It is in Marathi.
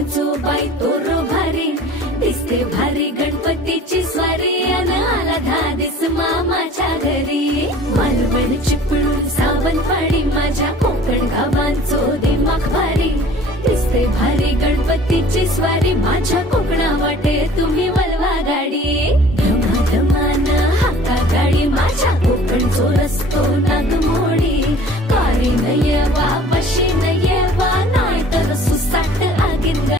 मालवणचो बाई तोरो भारी दिसते भारी गणपतीची स्वारी अन आला धादिस मामाच्या घरी मालवण चिपळूण सावंतवाडी माझ्या कोकण गावांचो दिमाग भारी दिसते भारी गणपतीची स्वारी माझ्या